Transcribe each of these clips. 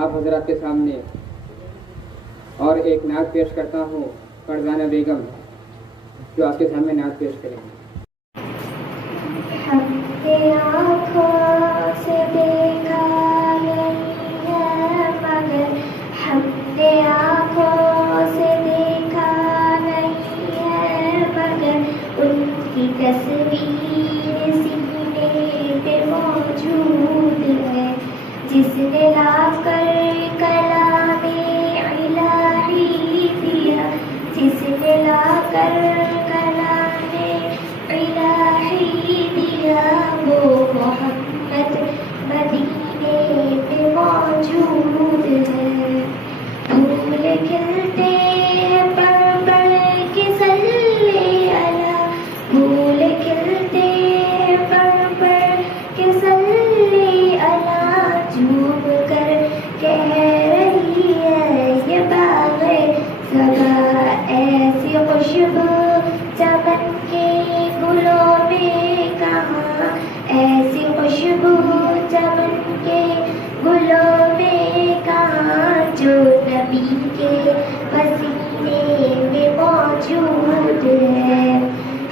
آپ حضرات کے سامنے اور ایک نعت پیش کرتا ہوں فرزانہ بیگم جو آپ کے سامنے نعت پیش کریں گے۔ ہم نے آنکھوں سے دیکھا نہیں ہے مگر ہم نے آنکھوں سے دیکھا نہیں ہے مگر ان کی تصویر سینے پہ موجود ہے، جس نے لا کر کلام الہی دیا، جس نے لا کر کلام الہی دیا، وہ محمد مدینے میں موجود ہے۔ پھول کھلتے ہیں پڑھ پڑھ کے صلی اللہ، پھول کھلتے ہیں پڑھ پڑھ کے صلی اللہ، جھوم کر کہہ رہی ہے یہ باغ صبا، ایسی خوشبو چمن کے گلوں میں کہاں، ایسی خوشبو چمن کے گلوں میں کہاں، جو نبی کے پسینے میں موجود ہے۔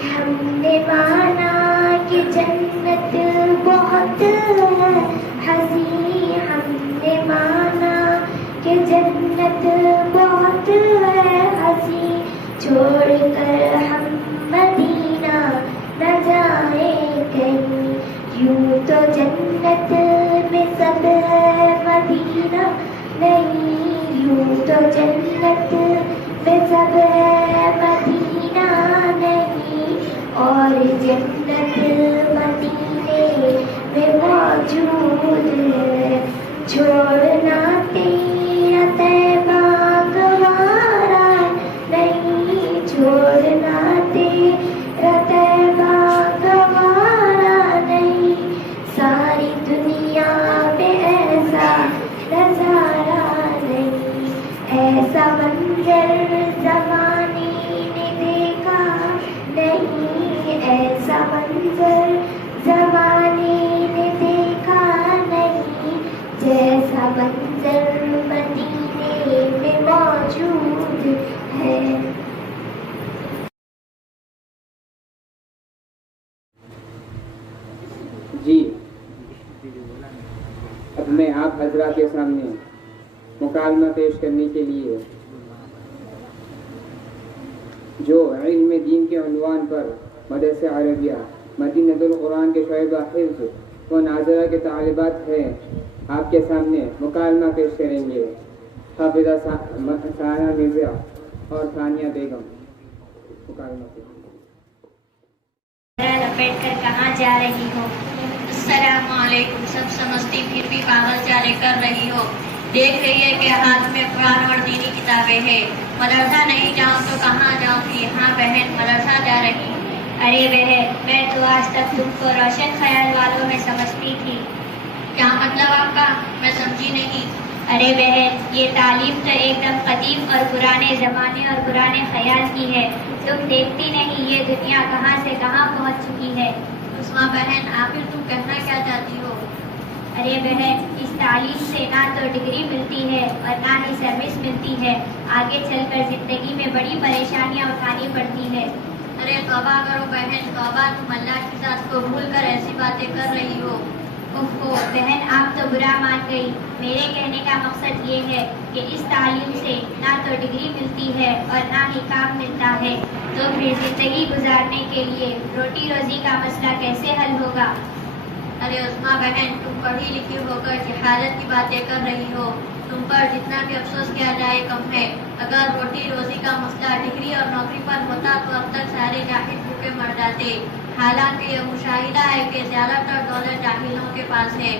ہم نے مانا کہ جنت بہت ہے حسین، ہم نے مانا کہ جنت بہت ہے حسین، چھوڑ کر ہم مدینہ نہ جائیں کہیں، یوں تو جنت میں سب ہے مدینہ نہیں، یوں تو جنت میں سب ہے مدینہ نہیں، اور جنت مدینے میں موجود ہے۔ چھوڑنا تیرا طیبہ گوارا نہیں، چھوڑنا تیرا طیبہ گوارا نہیں، ساری دنیا میں ایسا نظارہ نہیں، ایسا منظر زمانے نے دیکھا نہیں، ایسا منظر زمانے نے دیکھا نہیں، جیسا منظر مدینے میں موجود ہے۔ جی اب میں آپ حضرات کے سامنے مکالمہ پیش کرنے کے لیے جو علم دین کے عنوان پر مدرسہ عربیہ مدینۃ القرآن کے شعبہ حفظ و ناظرہ کے طالبات ہیں آپ کے سامنے مکالمہ پیش کریں گے، حافظہ سارہ مرزا اور ثانیہ بیگم۔ مکالمہ پیش لپیٹ کر کہاں جا رہی ہو؟ السلام علیکم۔ سب سمجھتی پھر بھی پاگل چالے کر رہی ہو، دیکھ رہی ہے کہ ہاتھ میں قرآن اور دینی کتابیں ہیں، مدرسہ نہیں جاؤں تو کہاں جاؤں گی؟ ہاں بہن مدرسہ جا رہی ہوں۔ ارے بہن، میں تو آج تک تم کو روشن خیال والوں میں سمجھتی تھی۔ کیا مطلب آپ کا؟ میں سمجھی نہیں۔ ارے بہن، یہ تعلیم تو ایک دم قدیم اور پرانے زمانے اور پرانے خیال کی ہے، تم دیکھتی نہیں یہ دنیا کہاں سے کہاں پہنچ چکی ہے۔ عثما بہن آخر تم کہنا کیا چاہتی ہو؟ ارے بہن، اس تعلیم سے نہ تو ڈگری ملتی ہے اور نہ ہی سروس ملتی ہے، آگے چل کر زندگی میں بڑی پریشانیاں اٹھانی پڑتی ہے۔ ارے توبہ کرو بہن توبہ، تم اللہ کی ذات کو بھول کر ایسی باتیں کر رہی ہو۔ اوہو بہن، آپ تو برا مان گئی، میرے کہنے کا مقصد یہ ہے کہ اس تعلیم سے نہ تو ڈگری ملتی ہے اور نہ ہی کام ملتا ہے، تو پھر زندگی گزارنے کے لیے روٹی روزی کا مسئلہ کیسے حل ہوگا؟ ارے عثما بہن، تم پڑھی لکھی ہو کر جہالت کی باتیں کر رہی ہو، تم پر جتنا بھی افسوس کیا جائے کم ہے۔ اگر روٹی روزی کا مسئلہ ڈگری اور نوکری پر ہوتا تو اب تک سارے جاہل بھوکے مر جاتے، حالانکہ یہ مشاہدہ ہے کہ زیادہ تر دولت جاہلوں کے پاس ہے۔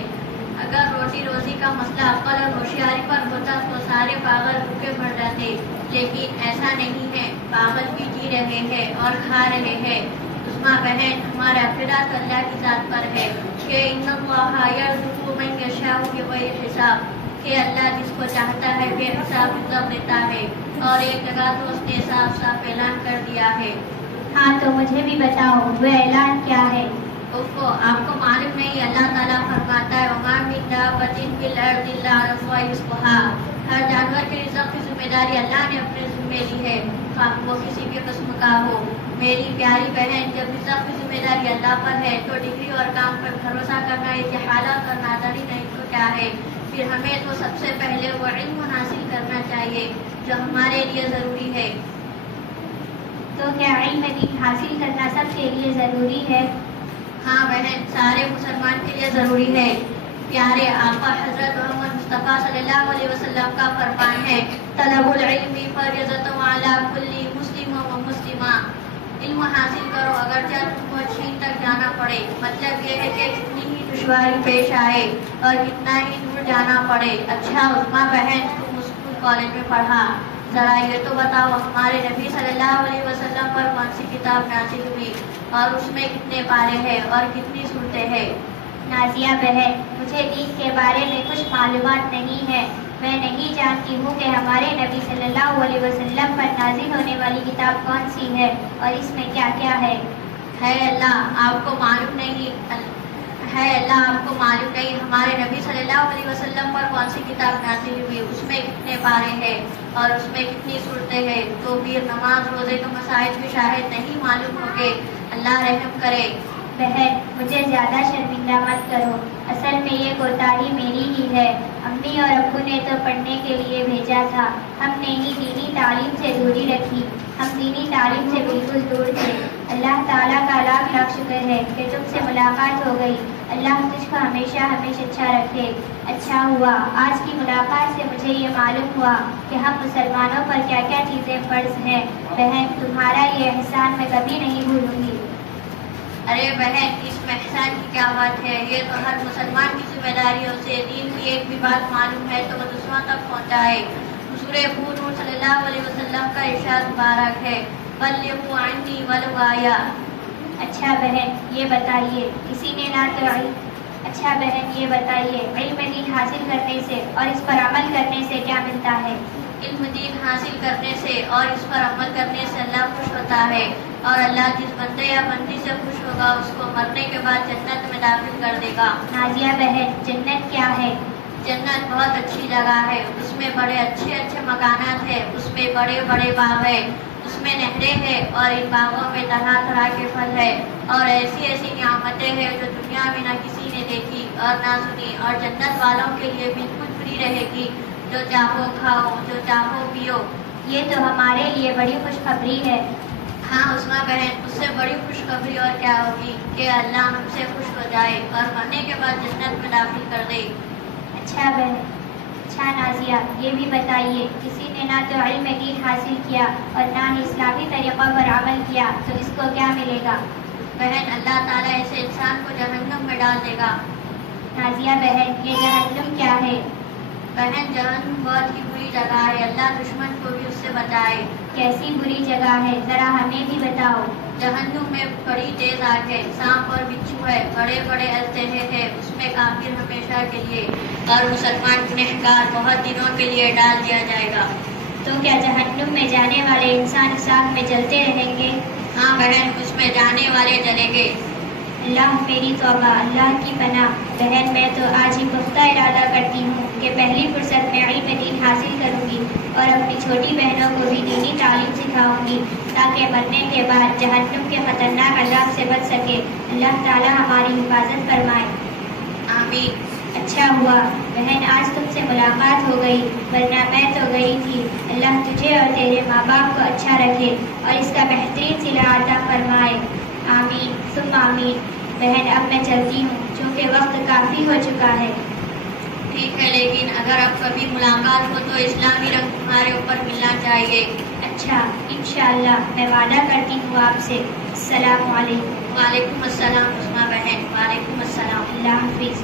اگر روٹی روزی کا مسئلہ عقل اور ہوشیاری پر ہوتا تو سارے پاگل بھوکے مر جاتے، لیکن ایسا نہیں ہے، پاگل بھی جی رہے ہیں اور کھا رہے ہیں۔ عثما بہن، ہمارا اعتراض اللہ کی ذات پر ہے کہ ان اللہ یرزق من یشاء بغیر حساب، کہ اللہ جس کو چاہتا ہے بے حساب رزق دیتا ہے، اور ایک جگہ تو اس نے صاف صاف اعلان کر دیا ہے۔ ہاں تو مجھے بھی بتاؤ وہ اعلان کیا ہے؟ آپ کو معلوم نہیں اللہ تعالیٰ فرماتا ہے وَمَا مِن دَابَّةٍ فِي الْأَرْضِ إِلَّا عَلَى اللَّهِ رِزْقُهَا، ہر جانور کے رزق کی ذمہ داری اللہ نے اپنے ذمہ لی ہے، خواہ وہ کسی بھی قسم کا ہو۔ میری پیاری بہن، جب رزق کی ذمہ داری اللہ پر ہے تو ڈگری اور کام پر بھروسہ کرنا یہ جہالت اور نادانی نہیں تو کیا ہے؟ پھر ہمیں تو سب سے پہلے وہ علم حاصل کرنا چاہیے جو ہمارے لیے ضروری ہے۔ تو کیا علم دین حاصل کرنا سب کے لیے ضروری ہے؟ ہاں بہن، سارے مسلمان کے لیے ضروری ہے۔ پیارے آقا حضرت محمد مصطفیٰ صلی اللہ علیہ وسلم کا فرمان ہے طلب العلم فریضۃ علی کل مسلم و مسلمہ، علم حاصل کرو اگرچہ تم کو چین تک جانا پڑے۔ مطلب یہ ہے کہ کتنی ہی دشواری پیش آئے اور کتنا ہی دور جانا پڑے۔ اچھا عظمیٰ بہن، تم اسکول کالج میں پڑھا، ذرا یہ تو بتاؤ ہمارے نبی صلی اللہ علیہ وسلم پر کون سی کتاب نازل ہوئی اور اس میں کتنے پارے ہیں اور کتنی صورتیں ہیں؟ نازیہ بہن، مجھے دین کے بارے میں کچھ معلومات نہیں ہے۔ میں نہیں جانتی ہوں کہ ہمارے نبی صلی اللہ علیہ وسلم پر نازل ہونے والی کتاب کون سی ہے اور اس میں کیا کیا ہے۔ ہے اللہ آپ کو معلوم نہیں ہمارے نبی صلی اللہ علیہ وسلم پر کون سی کتاب نازل ہوئی، اس میں کتنے پارے ہیں اور اس میں کتنی صورتیں ہیں؟ تو پھر نماز روزے کے مسائل بھی شاید نہیں معلوم ہوں گے۔ اللہ رحم کرے۔ بہن، مجھے زیادہ شرمندہ مت کرو، اصل میں یہ کوتاہی میری ہی ہے۔ امی اور ابو نے تو پڑھنے کے لیے بھیجا تھا، ہم نے ہی دینی تعلیم سے دوری رکھی، ہم دینی تعلیم سے بالکل دور تھے۔ اللہ تعالیٰ کا لاکھ لاکھ شکر ہے کہ تم سے ملاقات ہو گئی۔ اللہ تجھ کو ہمیشہ اچھا رکھے۔ اچھا ہوا آج کی ملاقات سے مجھے یہ معلوم ہوا کہ ہم مسلمانوں پر کیا کیا چیزیں فرض ہیں۔ بہن، تمہارا یہ احسان میں کبھی نہیں بھولوں گی۔ ارے بہن، اس میں احسان کی کیا بات ہے؟ یہ تو ہر مسلمان کی ذمہ داریوں سے دین کی ایک بھی بات معلوم ہے تو وہ دوسروں تک پہنچائے۔ حضور نور صلی اللہ علیہ وسلم کا ارشاد مبارک ہے بلغوا عنی ولو آیا۔ اچھا بہن یہ بتائیے علم دین حاصل کرنے سے اور اس پر عمل کرنے سے کیا ملتا ہے؟ علم دین حاصل کرنے سے اور اس پر عمل کرنے سے اللہ خوش ہوتا ہے، اور اللہ جس بندے یا بندی سے خوش ہوگا اس کو مرنے کے بعد جنت میں داخل کر دے گا۔ نازیہ بہن، جنت کیا ہے؟ جنت بہت اچھی جگہ ہے، اس میں بڑے اچھے مکانات ہیں، اس میں بڑے بڑے باغ ہیں، اس میں نہریں ہیں اور ان باغوں میں طرح طرح کے پھل ہیں اور ایسی نعمتیں ہیں جو دنیا میں نہ کسی نے دیکھی اور نہ سنی، اور جنت والوں کے لیے بالکل فری رہے گی، جو چاہو کھاؤ جو چاہو پیو۔ یہ تو ہمارے لیے بڑی خوشخبری ہے۔ ہاں عثمہ بہن، اس سے بڑی خوشخبری اور کیا ہوگی کہ اللہ ہم سے خوش ہو جائے اور مرنے کے بعد جنت میں داخل کر دے۔ اچھا بہن، اچھا نازیہ یہ بھی بتائیے، کسی نے نہ تو علم دین حاصل کیا اور نہ ہی اسلامی طریقوں پر عمل کیا تو اس کو کیا ملے گا؟ بہن، اللہ تعالیٰ ایسے انسان کو جہنم میں ڈال دے گا۔ نازیہ بہن، یہ جہنم کیا ہے؟ بہن، جہنم بہت ہی بری جگہ ہے، اللہ دشمن کو بھی اس سے بچائے۔ کیسی بری جگہ ہے، ذرا ہمیں بھی بتاؤ۔ جہنم میں بڑی تیز آگ ہے، سانپ اور بچھو ہے، بڑے بڑے اژدہے ہیں، اس میں کافر ہمیشہ کے لیے اور مسلمان گنہگار بہت دنوں کے لیے ڈال دیا جائے گا۔ تو کیا جہنم میں جانے والے انسان اس آگ میں جلتے رہیں گے؟ ہاں بہن، اس میں جانے والے جلیں گے۔ اللہ میری توبہ، اللہ کی پناہ۔ بہن، میں تو آج ہی پختہ ارادہ کرتی ہوں کہ پہلی فرصت میں علم دین حاصل کروں گی اور اپنی چھوٹی بہنوں کو بھی دینی تعلیم سکھاؤں گی تاکہ مرنے کے بعد جہنم کے خطرناک عذاب سے بچ سکے۔ اللہ تعالی ہماری حفاظت فرمائے۔ آمین۔ اچھا ہوا بہن آج تم سے ملاقات ہو گئی، ورنہ میں تو گئی تھی۔ اللہ تجھے اور تیرے ماں باپ کو اچھا رکھے اور اس کا بہترین صلہ عطا فرمائے۔ آمین ثم آمین۔ بہن اب میں چلتی ہوں چونکہ وقت کافی ہو چکا ہے۔ ٹھیک ہے، لیکن اگر اب کبھی ملاقات ہو تو اسلامی رنگ تمہارے اوپر ملنا چاہیے۔ اچھا انشاءاللہ، میں وعدہ کرتی ہوں آپ سے۔ السلام علیکم۔ وعلیکم السلام عثمہ بہن، وعلیکم السلام۔ اللہ حافظ۔